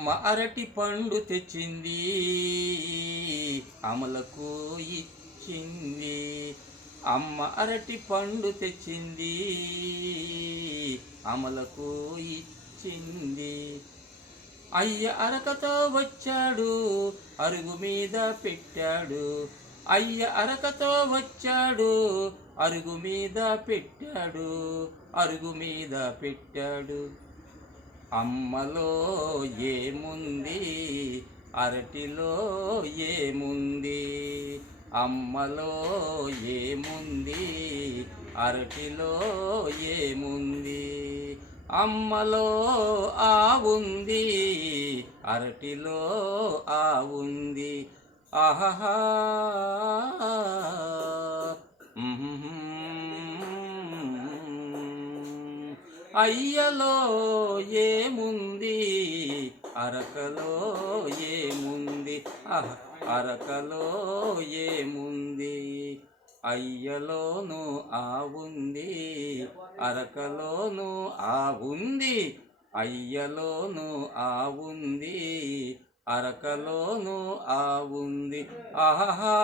అమ్మ అరటి పండు తెచ్చింది. అమలకు ఇచ్చింది. అమ్మ అరటి పండు తెచ్చింది. అమలకు ఇచ్చింది. అయ్య అరకతో వచ్చాడు. అరుగు మీద పెట్టాడు. అయ్య అరకతో వచ్చాడు. అరుగు మీద పెట్టాడు. అరుగు మీద పెట్టాడు. అమ్మలో ఏముంది? అరటిలో ఏముంది? అమ్మలో ఏముంది? అరటిలో ఏముంది? అమ్మలో ఆవుంది? అరటిలో ఆవుంది? ఆహా అయ్యలో ఏముంది? అరకలో ఏముంది? అరకలో ఏముంది? అయ్యలోను ఆవుంది అరకలోను ఆవుంది అయ్యలోను ఆవుంది అరకలోను ఆవుంది. ఆహా